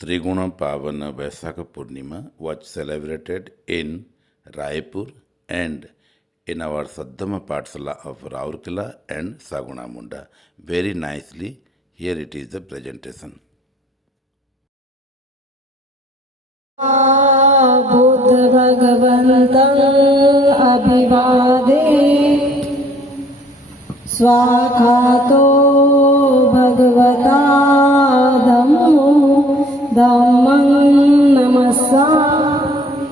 Triguna Pavana Vaisakha Purnima was celebrated in Raipur and in our Saddhama Patsala of Raurkela and Sagunamunda. Very nicely, here it is the presentation. Buddha भगवन्तं अभिवादे स्वाखातो भगवता धम्मं नमस्सामि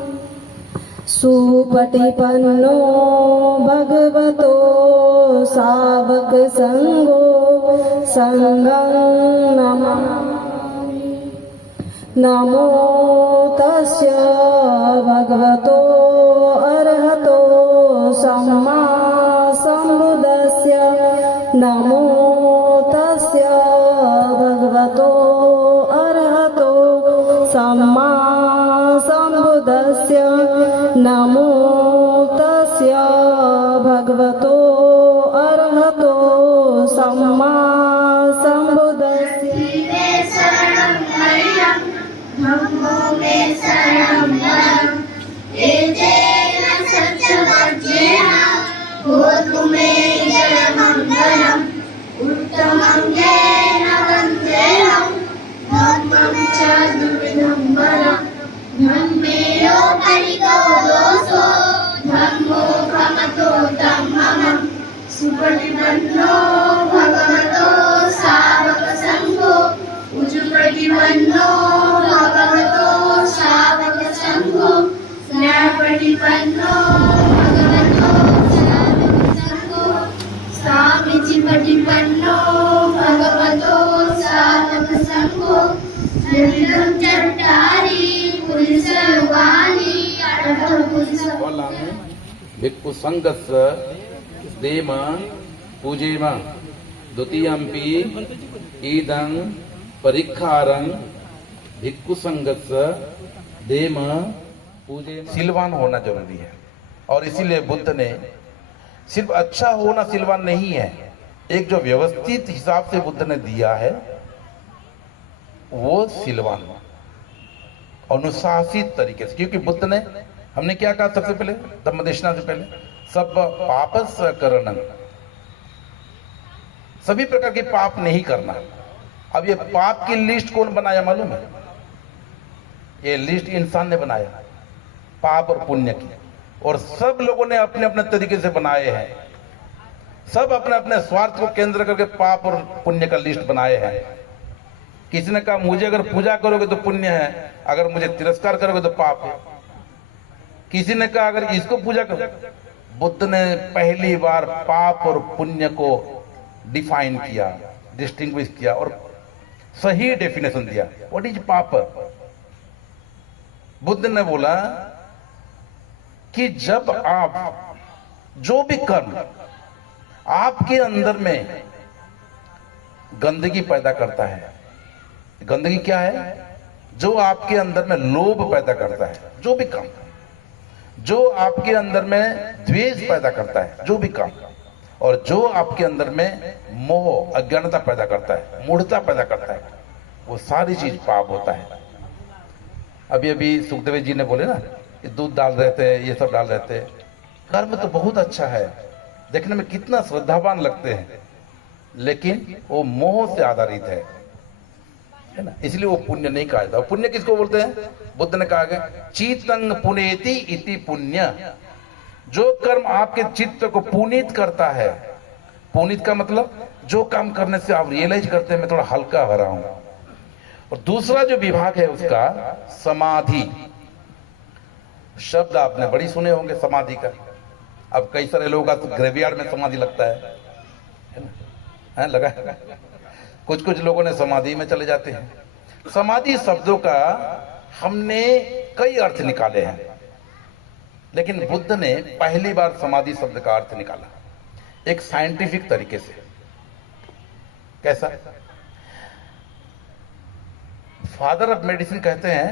सुपटिपन्नो भगवतो सावक संगो संगं नमामि नमो तस्य भगवतो अरहतो सम्मा सम्बुद्धस्य नमो तस्य भगवतो अरहतो सम्मा सम्बुद्धस्य नमो तस्य भगवतो अरहतो सम्मा सम्बुद्धस्य धम्मो मे शरणं वरम् एतेन सत्यवज्रेण भवतु मे जयमङ्गलम् उत्तमं येन वन्देहं धम्मं च दुर्विडम्बरम् धम्मेयोपरितो दोषो धम्मो भवतो धम्मं सुपटिपन्नो भगवतो सावकसङ्घो उजुपटिपन्नो भगवतो सावकसङ्घो न्यायपटिपन्नो भगवतो सावकसङ्घो स्वामीचिपटिपन्नो भगवतो सावकसङ्घो जनितं चट्टारि पुरुषयोगानि अर्थपुरुष भिक्खु संघस्य देम पूजेम द्वितीयम्पि ईदं परिखारं भिक्खु संघस्य देम पूजेम। सिलवान होना जरूरी है और इसीलिए बुद्ध ने सिर्फ अच्छा होना सिलवान नहीं है, एक जो व्यवस्थित हिसाब से बुद्ध ने दिया है वो सिलवान अनुशासित तरीके से। क्योंकि बुद्ध ने हमने क्या कहा सबसे पहले धम्मदेशना से पहले, सब पापस करणं, सभी प्रकार के पाप नहीं करना। अब ये पाप की लिस्ट कौन बनाया मालूम है? ये लिस्ट इंसान ने बनाया, पाप और पुण्य की, और सब लोगों ने अपने अपने तरीके से बनाए हैं। सब अपने अपने स्वार्थ को केंद्र करके पाप और पुण्य का लिस्ट बनाए हैं। किसी ने कहा मुझे अगर पूजा करोगे तो पुण्य है, अगर मुझे तिरस्कार करोगे तो पाप है। किसी ने कहा अगर इसको पूजा करो। बुद्ध ने पहली बार पाप और पुण्य को डिफाइन किया, डिस्टिंग्विश किया और सही डेफिनेशन दिया। व्हाट इज पाप? बुद्ध ने बोला कि जब आप जो भी कर्म आपके अंदर में गंदगी पैदा करता है, गंदगी क्या है? जो आपके अंदर में लोभ पैदा करता है, जो भी काम, जो आपके अंदर में द्वेष पैदा करता है, जो भी काम, और जो आपके अंदर में मोह अज्ञानता पैदा करता है, मूढ़ता पैदा करता है, वो सारी चीज पाप होता है। अभी अभी सुखदेव जी ने बोले ना, ये दूध डाल रहे थे, ये सब डाल रहे थे। कर्म तो बहुत अच्छा है, देखने में कितना श्रद्धावान लगते हैं, लेकिन वो मोह से आधारित है ना, इसलिए वो पुण्य नहीं कहा जाता। पुण्य किसको बोलते हैं? बुद्ध ने कहा गया चीतंग पुनेति इति पुण्य। जो कर्म आपके चित्त को पुनीत करता है, पुनीत का मतलब जो काम करने से आप रियलाइज करते हैं मैं थोड़ा हल्का हो रहा हूं। और दूसरा जो विभाग है उसका समाधि, शब्द आपने बड़ी सुने होंगे समाधि का। अब कई सारे लोगों का ग्रेवयार्ड में समाधि लगता है ना, लगा है? कुछ कुछ लोगों ने समाधि में चले जाते हैं। समाधि शब्दों का हमने कई अर्थ निकाले हैं, लेकिन बुद्ध ने पहली बार समाधि शब्द का अर्थ निकाला एक साइंटिफिक तरीके से। कैसा? फादर ऑफ मेडिसिन कहते हैं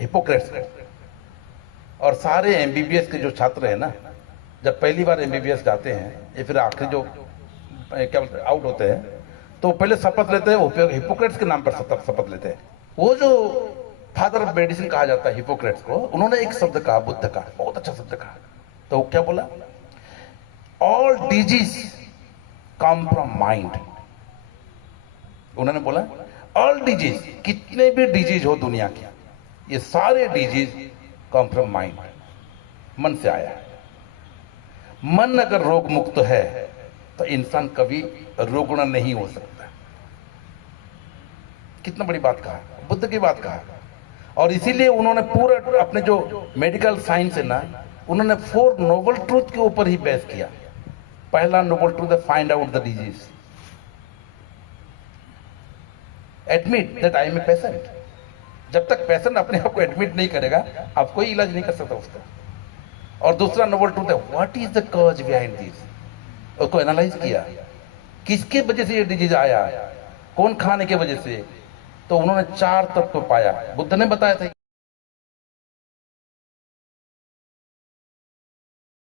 हिपोक्रेट्स को। और सारे एमबीबीएस के जो छात्र हैं ना, जब पहली बार एमबीबीएस जाते हैं या फिर आखिरी जो क्या बोलते हैं आउट होते हैं, तो पहले शपथ लेते हैं, हिपोक्रेट्स के नाम पर शपथ लेते हैं। वो जो फादर ऑफ मेडिसिन कहा जाता है हिपोक्रेट्स को, उन्होंने एक शब्द कहा, बुद्ध का बहुत अच्छा शब्द कहा। तो क्या बोला? All disease come from mind. उन्होंने बोला ऑल डिजीज, कितने भी डिजीज हो दुनिया के, ये सारे डिजीज कम फ्रॉम माइंड, मन से आया है। मन अगर रोग मुक्त है तो इंसान कभी रुग्ण नहीं हो सकता। कितना बड़ी बात कहा, बुद्ध की बात कहा। और इसीलिए उन्होंने पूरा अपने जो मेडिकल साइंस है ना, उन्होंने 4 नोबल ट्रूथ के ऊपर ही बहस किया। पहला नोबल ट्रूथ है find out the disease, admit that I am a patient. जब तक पेशेंट अपने आप को एडमिट नहीं करेगा, आप कोई इलाज नहीं कर सकता उसका। और दूसरा नोबल ट्रूथ है what is the cause behind this, उसको एनालाइज किया, किसके वजह से ये डिजीज आया, कौन खाने के वजह से। तो उन्होंने 4 तत्व पाया, बुद्ध ने बताया था।